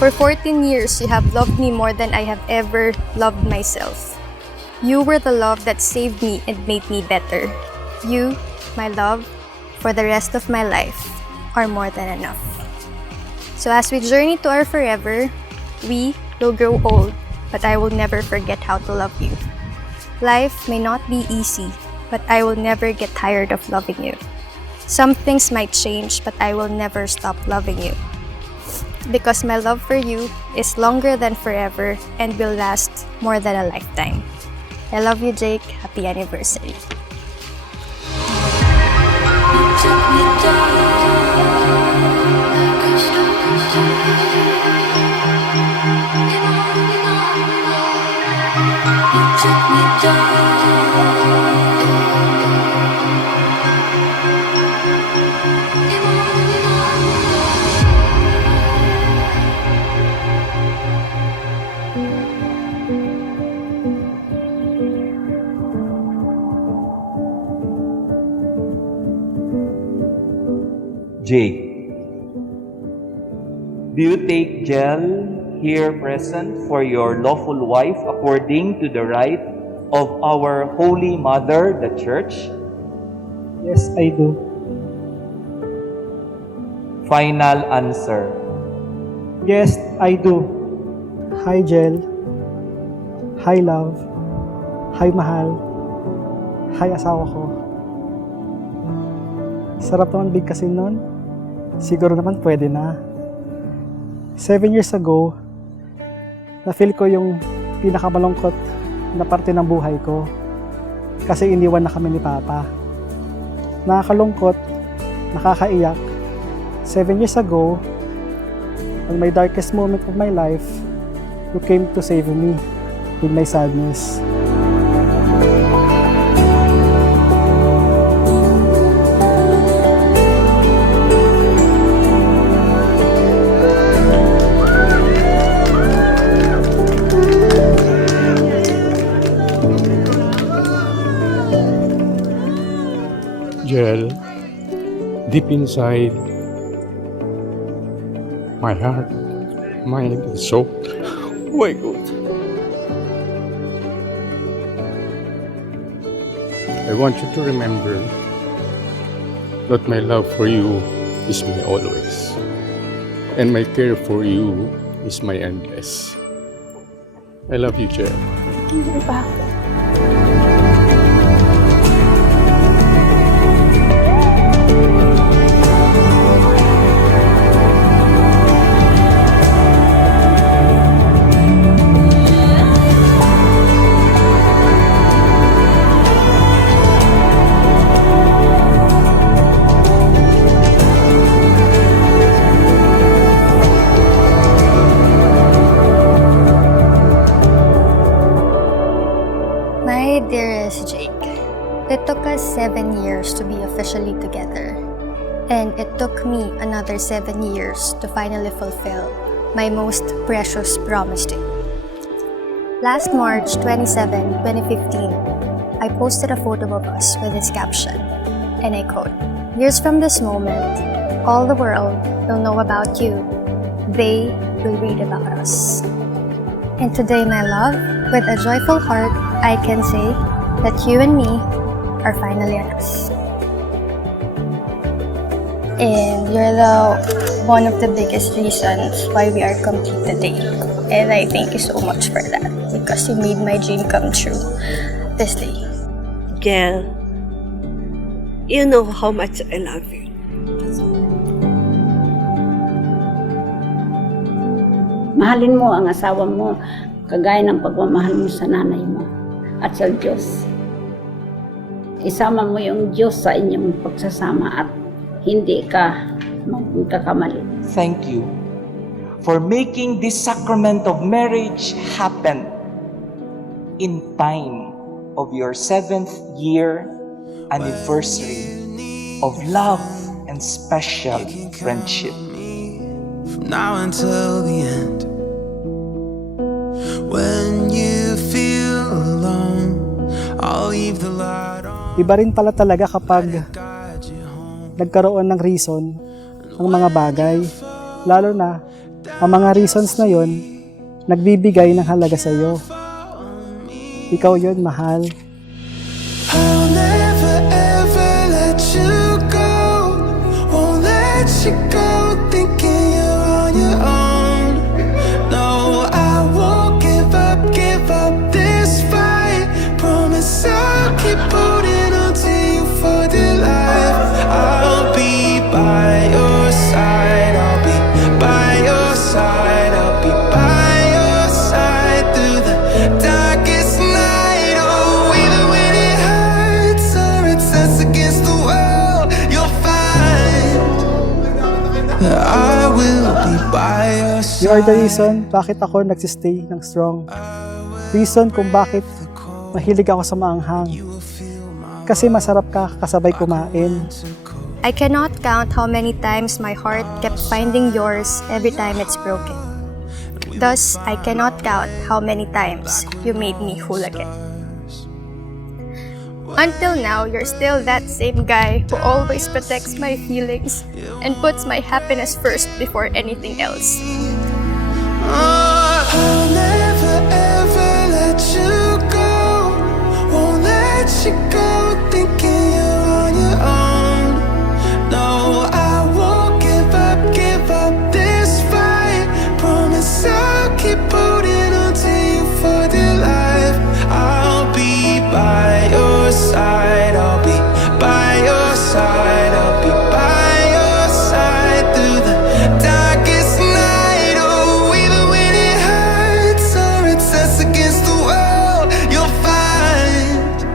For 14 years, you have loved me more than I have ever loved myself. You were the love that saved me and made me better. You, my love, for the rest of my life, are more than enough. So as we journey to our forever, we will grow old, but I will never forget how to love you. Life may not be easy, but I will never get tired of loving you. Some things might change, but I will never stop loving you. Because my love for you is longer than forever and will last more than a lifetime. I love you, Jake. Happy anniversary. Jake, do you take Jel here present for your lawful wife according to the rite of our Holy Mother, the Church? Yes, I do. Final answer. Yes, I do. Hi, Jel. Hi, love. Hi, mahal. Hi, asawa ko. Sarap naman bigkasin nun. Siguro naman pwede na. 7 years ago, na-feel ko yung pinakamalungkot na parte ng buhay ko. Kasi iniwan na kami ni Papa. Nakakalungkot, nakakaiyak. 7 years ago, on my darkest moment of my life, you came to save me with my sadness. Jel, deep inside my heart, mind, and soul. Oh my God. I want you to remember that my love for you is my always, and my care for you is my endless. I love you, Jel. My dearest Jake, it took us 7 years to be officially together. And it took me another 7 years to finally fulfill my most precious promise to you. Last March 27, 2015, I posted a photo of us with this caption, and I quote, "Years from this moment, all the world will know about you. They will read about us." And today, my love, with a joyful heart, I can say that you and me are finally on us. And you're one of the biggest reasons why we are complete today. And I thank you so much for that, because you made my dream come true this day. Jel, you know how much I love you. Mahalin mo ang asawa mo kagaya ng pagmamahal mo sa nanay mo at sa Diyos. Isama mo yung Diyos sa inyong pagsasama at hindi ka magkakamali. Thank you for making this sacrament of marriage happen in time of your 7th year anniversary of love and special friendship. From now until the end, when you feel alone, I'll leave the light on. Iba rin pala talaga kapag nagkaroon ng reason ang mga bagay, lalo na Ang mga reasons na yon, nagbibigay ng halaga sa iyo. Ikaw yon, mahal. I'll never ever let you go. Won't let you go, thinking you're on your own. No, I won't give up this fight. Promise I'll keep holding on to you for dear life. I'll be by your side. I'll be by your side. I'll be by your side through the darkest night. Oh, even when it hurts or it sets against the world, you'll find that I will be by your side. You are the reason bakit ako nagsistay ng strong. Reason kung bakit mahilig ako sa maanghang. Kasi masarap ka kasabay kumain. I cannot count how many times my heart kept finding yours every time it's broken. Thus, I cannot count how many times you made me whole again. Until now, you're still that same guy who always protects my feelings and puts my happiness first before anything else. I'll never ever let you go. Won't let you go, thinking you're on your own. No, I won't give up this fight. Promise I'll keep holding on to you for dear life. I'll be by your side. I'll be by your side. I'll be by your side through the darkest night. Oh, even when it hurts or it sets against the world, you'll find.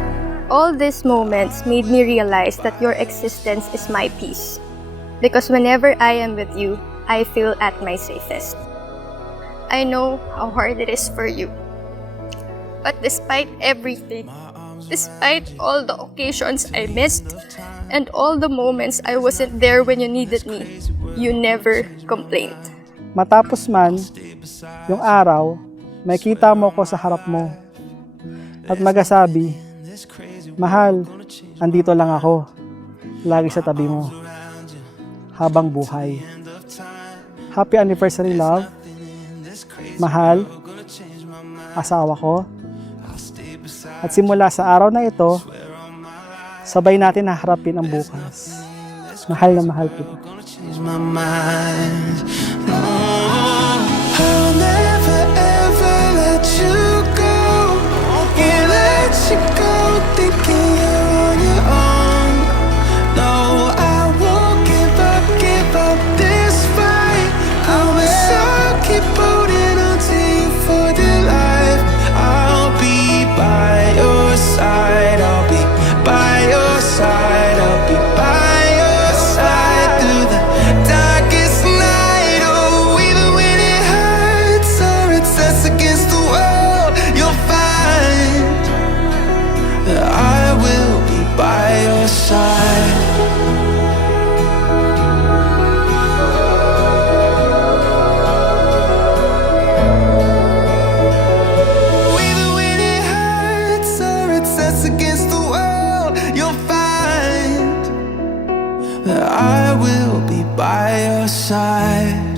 All these moments made me realize that your existence is my peace. Because whenever I am with you, I feel at my safest. I know how hard it is for you. But despite everything, despite all the occasions I missed, and all the moments I wasn't there when you needed me, you never complained. Matapos man, yung araw, makita mo ko sa harap mo. At magasabi, mahal, andito lang ako. Lagi sa tabi mo. Habang buhay. Happy anniversary, love. Mahal, asawa ko. At simula sa araw na ito, sabay natin haharapin ang bukas. Mahal na mahal kita. Change my mind. No, I'll never ever let you go. Won't let you go, thinking you're on your own. No, I won't give up this fight. Promise I'll keep holding on to you for dear life. I'll be by your side. I'll be by your side. I'll be by your side through the darkest night. Oh, even when it hurts or it sets against the world, you'll find that I will be by your side. Even when it hurts or it sets against the world, you'll find that I will be by your side.